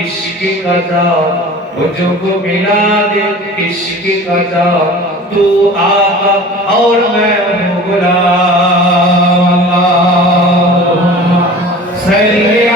इश्क कदा मुझको मिला दे इश्क कदा तू आका और मैं हूँ गुलाम अल्लाहुम्मा सल्ली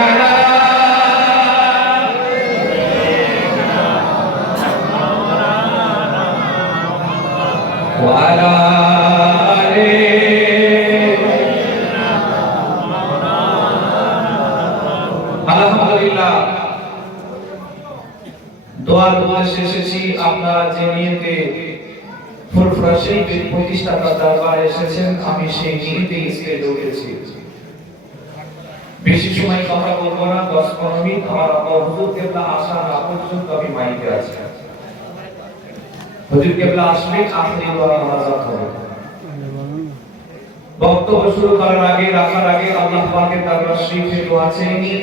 দোয়া দোয়া শেষেছি আপনারা যে নিয়তে ফুরফুরা শরীফের প্রতিষ্ঠাতা দরবারে এসেছেন, আমি সেই নিয়তে স্টেজে উঠেছি বেশি সময় কথা বলব না, দশ পনেরো মিনিট, আমার আবার হুজুর কেবলা আসা না পর্যন্ত আমি মাইকে আছি। হুজুর কেবলা আসলে আখরি দোয়া মোনাজাত হবে। বক্তব্য শুরু করার আগে, রাখার আগে আল্লাহ পাকের দরবার শরীফে দোয়া চেয়ে নিয়ে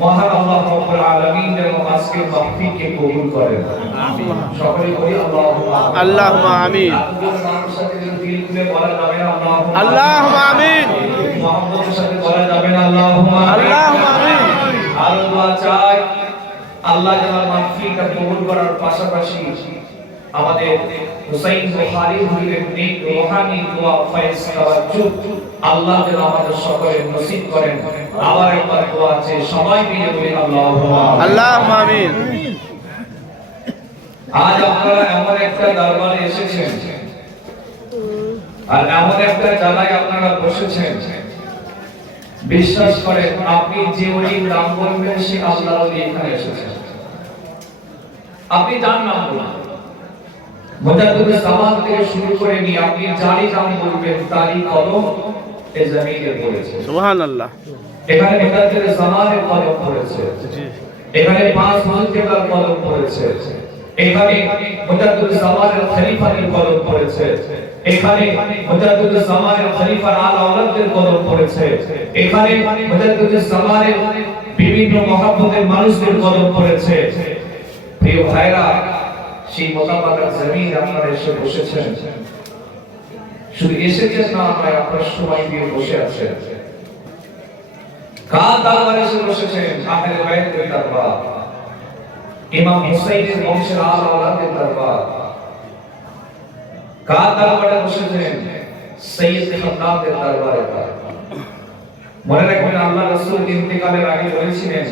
মহান আল্লাহ রব্বুল আলামিন যেন আজকের মাহফিলকে কবুল করেন সকলে বলি আল্লাহুম্মা আল্লাহুম্মা আমিন। আল্লাহুম্মা আমিন। মুহাম্মদের সাথে বলা যাবে না আল্লাহুম্মা আল্লাহুম্মা আমিন। দোয়া চাই আল্লাহ যেন মাহফিলটা কবুল করার পাশাপাশি আমাদের হুসাইন বুখারী হুজুরের নেক রূহানি দোয়া ফয়েজ তাওয়াজ্জুহ আল্লাহ যেন আমাদের সকলের নসিব করেন। আবার একবার দোয়া আছে সবাই মিলে বলি আল্লাহুম্মা আল্লাহুম্মা আমিন। আজ আপনারা এমন একটা দরবারে এসেছেন আর এমন একটা জায়গায় আপনারা বসেছেন। বিশ্বাস করেন আপনি যে ওই নাম বলবেন সে আল্লাহ এখানে এসেছেন আপনি যার নাম মুজাদ্দিদ জামান থেকে শুরু করে নিয়ে আপনি যারই নাম বলবেন তারই কলম এ জমিনে পড়েছে। সুবহানাল্লাহ। এখানে মুজাদ্দিদ জামানের কলম পড়েছে। এখানে পাঁচ মুজাদ্দিদের কলম পড়েছে। এখানে মুজাদ্দিদ জামানের খলিফার কলম পড়েছে। এখানে মুজাদ্দিদ জামানের খলিফার আল আওলাদের কলম পড়েছে। এখানে মুজাদ্দিদ জামানের বিভিন্ন মহাব্বতের মানুষদের কলম পড়েছে। প্রিয় ভাইরা সেই মোতাবাকার জমিন আপনারা এসে বসেছেন। শুধু এসেছেন না, আমরা আপনার সময় দিয়ে বসে আছেন কার দরবারে এসে বসেছেন? আহলে বাইতের দরবার। ইমাম হুসাইনের বংশের আল দরবার। কার দরবারে বসেছেন? সৈয়দ খানদানদের দরবারে। মনে রাখবেন, আল্লাহ রাসূল ইন্তেকালের আগে বলেছিলেন